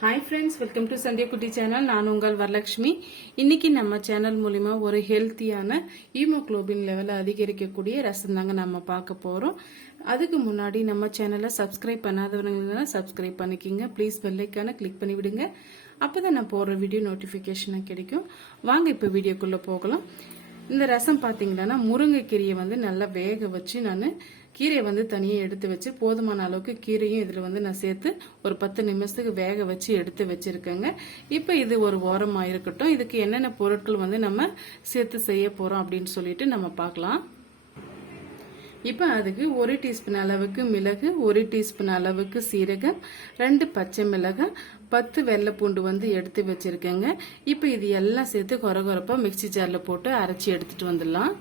Hi friends welcome to Sandhya Kutti channel நான் உங்கள் வரலட்சுமி இன்னைக்கு நம்ம சேனல் மூலிமா ஒரு ஹெல்த்தியான ஹீமோக்ளோபின் லெவலை அதிகரிக்கக்கூடிய ரசம் தாங்க நம்ம பார்க்க போகிறோம் அதுக்கு முன்னாடி நம்ம சேனலை சப்ஸ்கிரைப் பண்ணாதவங்க சப்ஸ்கிரைப் பண்ணிக்கிங்க ப்ளீஸ் பெல்லைக்கான கிளிக் பண்ணி விடுங்க அப்போ தான் நான் போடுற வீடியோ நோட்டிஃபிகேஷனாக கிடைக்கும் வாங்க இப்போ வீடியோக்குள்ளே போகலாம் இந்த ரசம் பார்த்தீங்கன்னா முருங்கைக்கீரையை வந்து நல்லா வேக வச்சு நான் கீரையை வந்து தனியாக எடுத்து வச்சு போதுமான அளவுக்கு கீரையும் இதில் வந்து நான் சேர்த்து ஒரு பத்து நிமிஷத்துக்கு வேக வச்சு எடுத்து வச்சுருக்கேங்க. இப்போ இது ஒரு ஓரமாக இருக்கட்டும். இதுக்கு என்னென்ன பொருட்கள் வந்து நம்ம சேர்த்து செய்ய போகிறோம் அப்படின்னு சொல்லிட்டு நம்ம பார்க்கலாம். இப்போ அதுக்கு ஒரு டீஸ்பூன் அளவுக்கு மிளகு ஒரு டீஸ்பூன் அளவுக்கு சீரகம் ரெண்டு பச்சை மிளகாய் பத்து வெள்ளை பூண்டு வந்து எடுத்து வச்சுருக்கேங்க. இப்போ இது எல்லாம் சேர்த்து குறகுறப்பாக மிக்சி ஜாரில் போட்டு அரைச்சி எடுத்துகிட்டு வந்துடலாம்.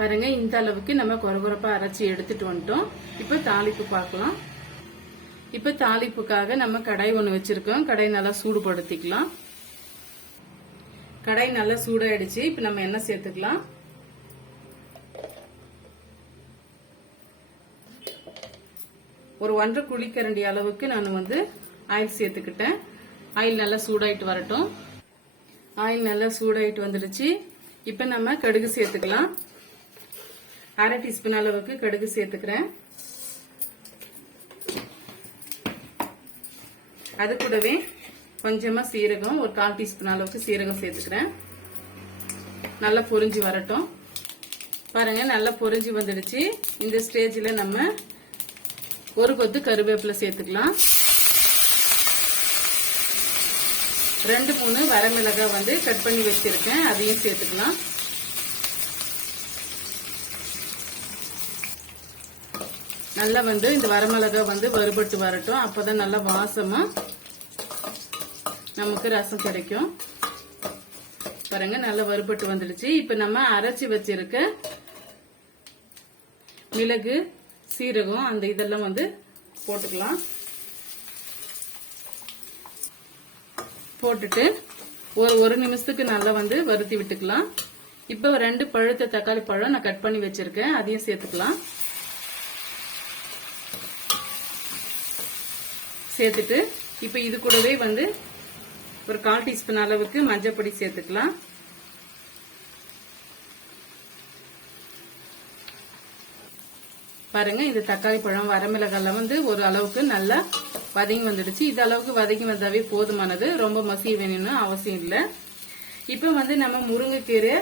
பாருங்க இந்த அளவுக்கு நம்ம குறகுறப்பா அரைச்சி எடுத்துட்டு வந்துட்டோம். இப்போ தாளிப்பு பார்க்கலாம். இப்போ தாளிப்புக்காக நம்ம கடாய் ஒன்று வச்சிருக்கோம். கடாய் நல்லா சூடுபடுத்திக்கலாம். கடாய் நல்லா சூடாயிடுச்சு. இப்போ நம்ம என்ன சேர்த்துக்கலாம். ஒரு ஒன்றரை குழிக்கரண்டி அளவுக்கு நான் வந்து ஆயில் சேர்த்துக்கிட்டேன். ஆயில் நல்லா சூடாயிட்டு வரட்டும். ஆயில் நல்லா சூடாயிட்டு வந்துடுச்சு. இப்போ நம்ம கடுகு சேர்த்துக்கலாம். அரை டீஸ்பூன் அளவுக்கு கடுகு சேர்த்துக்கிறேன். அது கூடவே கொஞ்சமா சீரகம் ஒரு கால் டீஸ்பூன் அளவுக்கு சீரகம் சேர்த்துக்கிறேன். நல்லா பொரிஞ்சு வரட்டும். பாருங்க நல்லா பொரிஞ்சு வந்துடுச்சு. இந்த ஸ்டேஜில் நம்ம ஒரு கொத்து கருவேப்பிலை சேர்த்துக்கலாம். ரெண்டு மூணு வரமிளகாய் வந்து கட் பண்ணி வச்சிருக்கேன். அதையும் சேர்த்துக்கலாம். நல்லா வந்து இந்த வரமிளகா வந்து வறுபட்டு வரட்டும். அப்பதான் நல்லா வாசமாக நமக்கு ரசம் கிடைக்கும். பாருங்க நல்லா வறுபட்டு வந்துடுச்சு. இப்போ நம்ம அரைச்சி வச்சிருக்க மிளகு சீரகம் அந்த இதெல்லாம் வந்து போட்டுக்கலாம். போட்டுட்டு ஒரு ஒரு நிமிஷத்துக்கு நல்லா வந்து வறுத்தி விட்டுக்கலாம். இப்போ ரெண்டு பழுத்த தக்காளி பழம் நான் கட் பண்ணி வச்சிருக்கேன். அதையும் சேர்த்துக்கலாம். சேர்த்துட்டு இப்போ இது கூடவே வந்து ஒரு கால் டீஸ்பூன் அளவுக்கு மஞ்சப்பொடி சேர்த்துக்கலாம். பாருங்க இது தக்காளி பழம் வரமிளகால வந்து ஒரு அளவுக்கு நல்லா வதங்கி வந்துடுச்சு. இது அளவுக்கு வதங்கி வந்தாவே போதுமானது. ரொம்ப மசிய வேணும்னு அவசியம் இல்லை. இப்போ வந்து நம்ம முருங்கைக்கீரை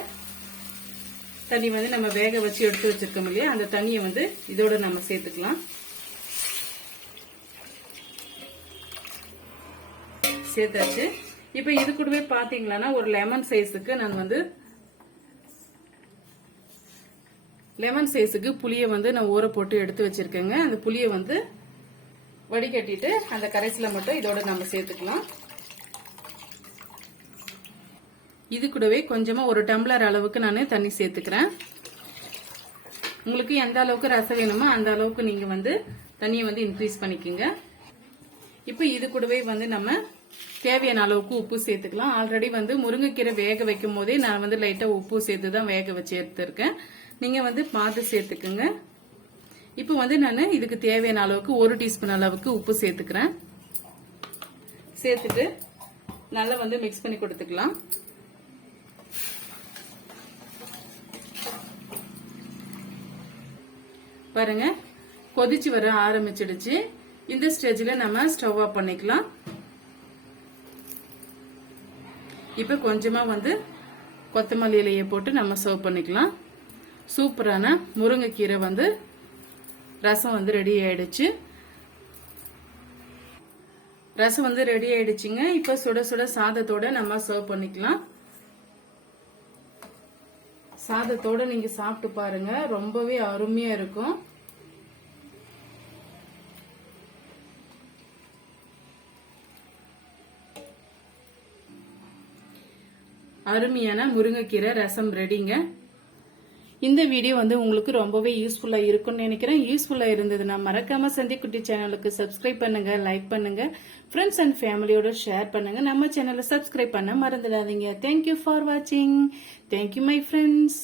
தண்ணி வந்து நம்ம வேக வச்சு எடுத்து வச்சிருக்கோம் இல்லையா? அந்த தண்ணியை வந்து இதோட நம்ம சேர்த்துக்கலாம். சேர்த்தாச்சு. இப்போ இது கூடவே பாத்தீங்களன்னா ஒரு லெமன் சைஸுக்கு நான் வந்து லெமன் சைஸுக்கு புளியை வந்து நான் ஊற போட்டு எடுத்து வச்சிருக்கேங்க. அந்த புளியை வந்து வடிகட்டிட்டு அந்த கரைசல மட்டும் இதோட நம்ம சேர்த்துக்கலாம். இது கூடவே கொஞ்சமா ஒரு டம்ளர் அளவுக்கு நான் தண்ணி சேர்த்துக்கிறேன். உங்களுக்கு எந்த அளவுக்கு ரசம் வேணுமோ அந்த அளவுக்கு நீங்க வந்து தண்ணியை வந்து இன்க்ரீஸ் பண்ணிக்கோங்க. இப்போ இது கூடவே வந்து நம்ம தேவையான அளவுக்கு உப்பு சேர்த்துக்கலாம். ஆல்ரெடி வந்து முருங்கைக்கீரை வேக வைக்கும் போதே நான் வந்து லைட்டா உப்பு சேர்த்து தான் வேக வச்சு எடுத்திருக்கேன். நீங்க வந்து பார்த்து சேர்த்துக்குங்க. இப்போ வந்து நான் இதுக்கு தேவையான அளவுக்கு ஒரு டீஸ்பூன் அளவுக்கு உப்பு சேர்த்துக்கிறேன். சேர்த்துட்டு நல்லா வந்து மிக்ஸ் பண்ணி கொடுத்துக்கலாம். பாருங்க கொதிச்சு வர ஆரம்பிச்சிடுச்சு. இந்த ஸ்டேஜில் நம்ம ஸ்டவ் ஆஃப் பண்ணிக்கலாம். இப்போ கொஞ்சமாக வந்து கொத்தமல்லி இலையை போட்டு நம்ம சர்வ் பண்ணிக்கலாம். சூப்பரான முருங்கைக்கீரை வந்து ரசம் வந்து ரெடி ஆயிடுச்சு. ரசம் வந்து ரெடி ஆயிடுச்சுங்க. இப்போ சுட சுட சாதத்தோட நம்ம சர்வ் பண்ணிக்கலாம். சாதத்தோட நீங்க சாப்பிட்டு பாருங்க. ரொம்பவே அருமையா இருக்கும். அருமையான முருங்கைக்கீரை ரசம் ரெடிங்க. இந்த வீடியோ வந்து உங்களுக்கு ரொம்பவே யூஸ்ஃபுல்லாக இருக்கும்னு நினைக்கிறேன். யூஸ்ஃபுல்லாக இருந்ததுன்னா மறக்காம சந்திக்குட்டி சேனலுக்கு சப்ஸ்கிரைப் பண்ணுங்க லைக் பண்ணுங்க. ஃப்ரெண்ட்ஸ் அண்ட் ஃபேமிலியோட ஷேர் பண்ணுங்க. நம்ம சேனலை சப்ஸ்கிரைப் பண்ண மறந்துடாதீங்க. தேங்க்யூ ஃபார் வாட்சிங் தேங்க்யூ மை ஃப்ரெண்ட்ஸ்